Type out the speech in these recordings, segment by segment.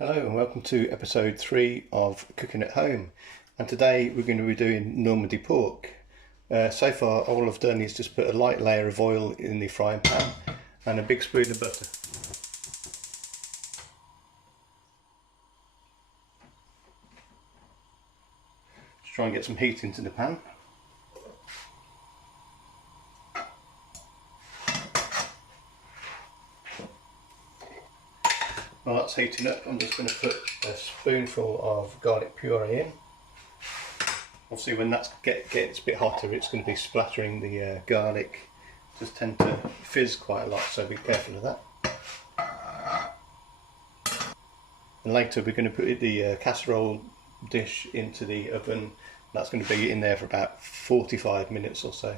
Hello and welcome to episode 3 of Cooking at Home, and today we're going to be doing Normandy pork. So far all I've done is just put a light layer of oil in the frying pan and a big spoon of butter. Just try and get some heat into the pan. While that's heating up, I'm just going to put a spoonful of garlic puree in. Obviously when that gets a bit hotter, it's going to be splattering the garlic. Just tend to fizz quite a lot, so be careful of that. And later we're going to put the casserole dish into the oven. That's going to be in there for about 45 minutes or so.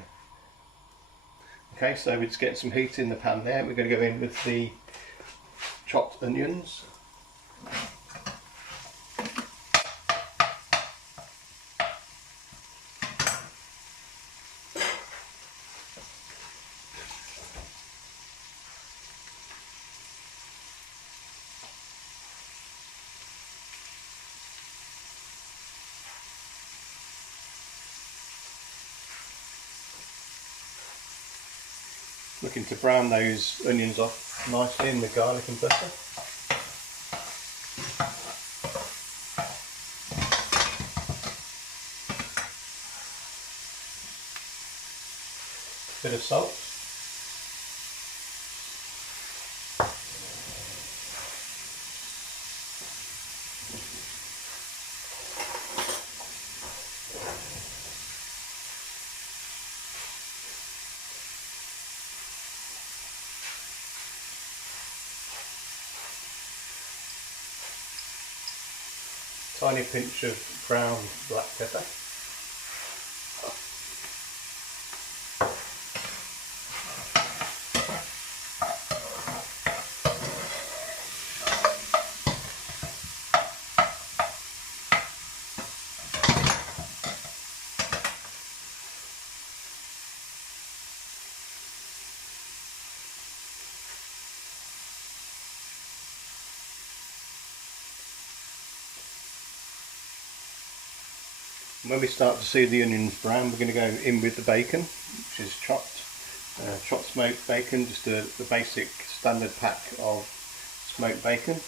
Okay, so we're just getting some heat in the pan there. We're going to go in with the chopped onions. Looking to brown those onions off nicely in the garlic and butter. Bit of salt. Tiny pinch of ground black pepper. When we start to see the onions brown, we're going to go in with the bacon, which is chopped smoked bacon, just the basic standard pack of smoked bacon.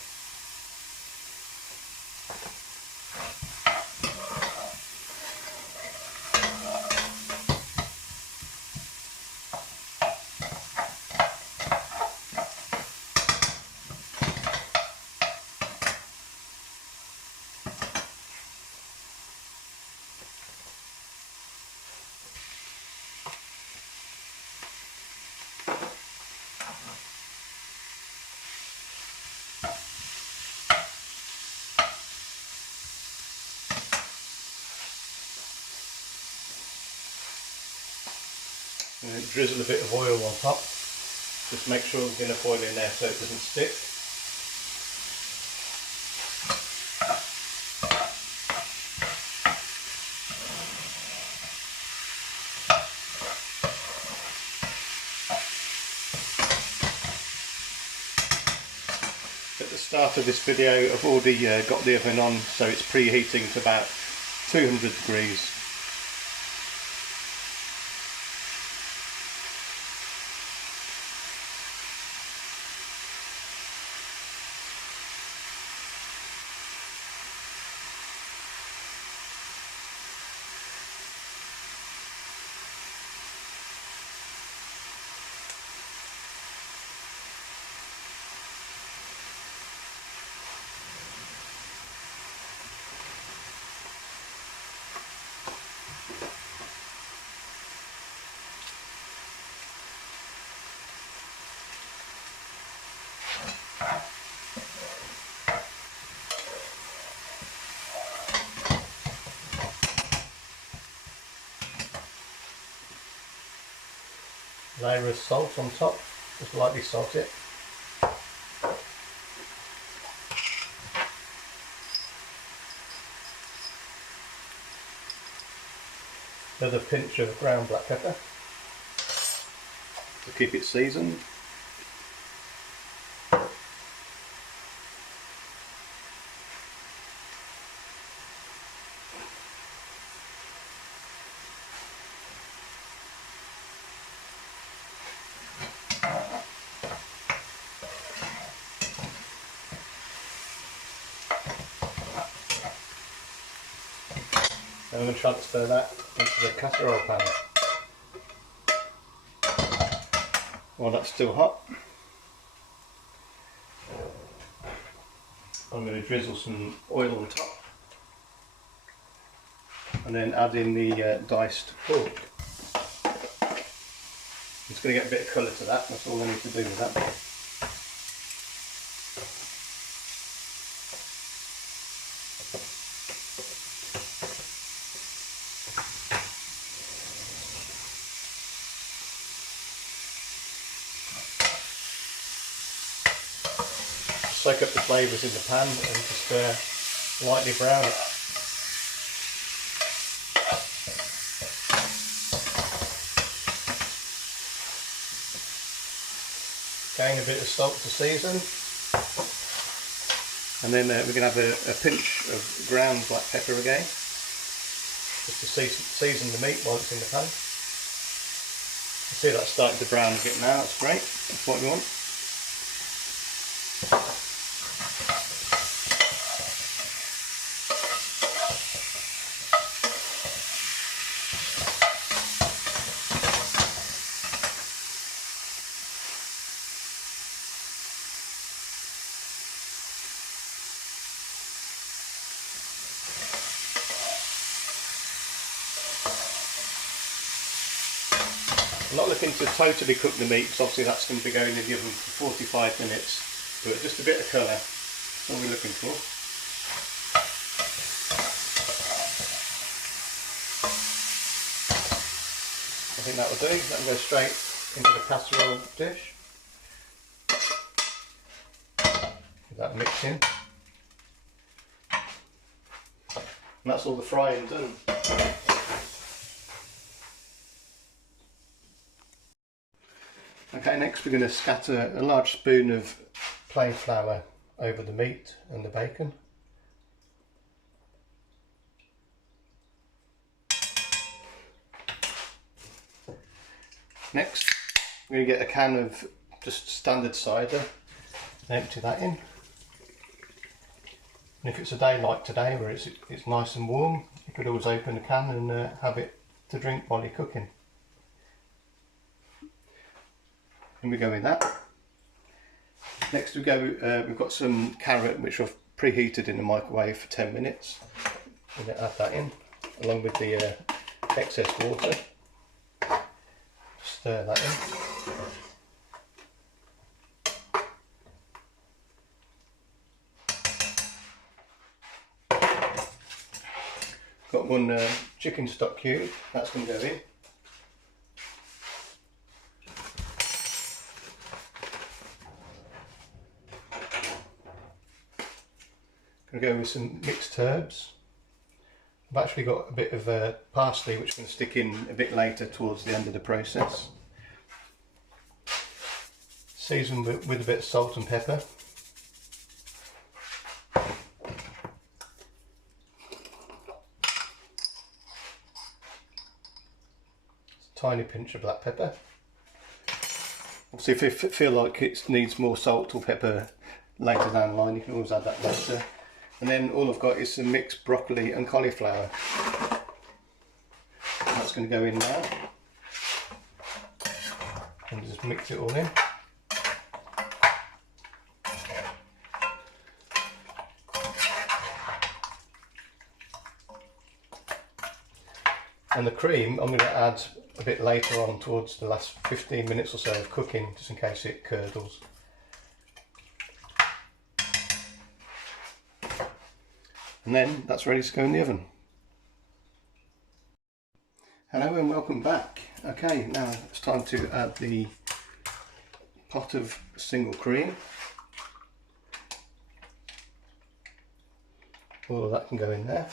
And drizzle a bit of oil on top. Just make sure there's enough oil in there so it doesn't stick. At the start of this video I've already got the oven on, so it's preheating to about 200 degrees. Layer of salt on top, just lightly salt it. Another pinch of ground black pepper to keep it seasoned. And I'm going to transfer that into the casserole pan. While that's still hot, I'm going to drizzle some oil on top and then add in the diced pork. It's going to get a bit of colour to that, that's all I need to do with that. Soak up the flavours in the pan and just lightly brown it. Again, a bit of salt to season, and then we're going to have a pinch of ground black pepper again, just to season the meat while it's in the pan. You see that's starting to brown a bit now, that's great, that's what we want. I'm not looking to totally cook the meat because obviously that's going to be going in the oven for 45 minutes, but just a bit of colour, that's all we're looking for. I think that will do, that will go straight into the casserole dish. Get that mixed in. And that's all the frying done. Okay, next we're going to scatter a large spoon of plain flour over the meat and the bacon. Next, we're going to get a can of just standard cider and empty that in. And if it's a day like today where it's nice and warm, you could always open the can and have it to drink while you're cooking. And we go with that. Next we go, we've got some carrot which I've preheated in the microwave for 10 minutes. We're going to add that in along with the excess water. Stir that in. Got one chicken stock cube, that's going to go in. Going to go with some mixed herbs. I've actually got a bit of parsley which I'm going to stick in a bit later towards the end of the process. Season with a bit of salt and pepper. A tiny pinch of black pepper. Obviously if you feel like it needs more salt or pepper later down the line, you can always add that later. And then all I've got is some mixed broccoli and cauliflower. That's going to go in now. And just mix it all in. And the cream I'm going to add a bit later on towards the last 15 minutes or so of cooking, just in case it curdles. And then that's ready to go in the oven. Hello and welcome back. Okay, now it's time to add the pot of single cream. All of that can go in there.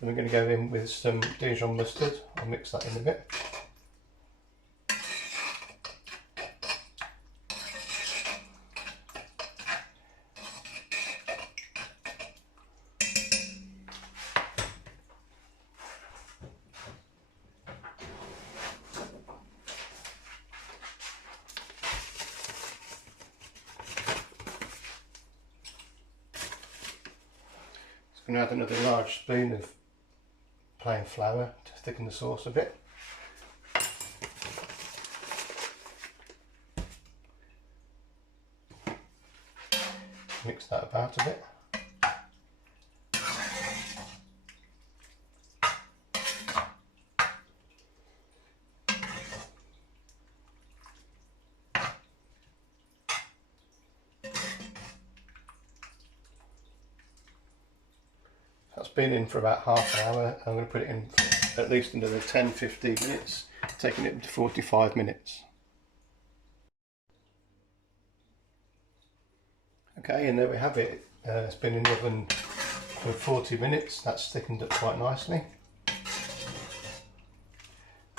And we're going to go in with some Dijon mustard. I'll mix that in a bit. I'm going to add another large spoon of plain flour to thicken the sauce a bit. Mix that about a bit. That's been in for about half an hour. I'm going to put it in for at least another 10-15 minutes, taking it to 45 minutes. Okay, and there we have it. It's been in the oven for 40 minutes. That's thickened up quite nicely.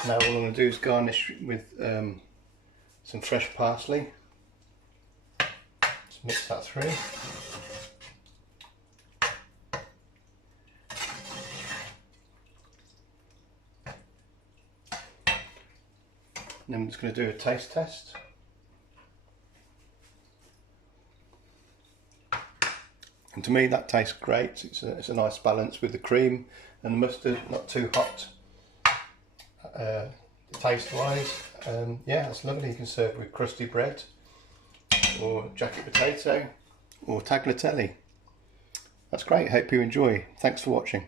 Now all I'm going to do is garnish with some fresh parsley. Just mix that through. And then I'm just going to do a taste test. And to me that tastes great. It's a nice balance with the cream and the mustard, not too hot taste wise. Yeah, that's lovely. You can serve with crusty bread or jacket potato or tagliatelle. That's great. Hope you enjoy. Thanks for watching.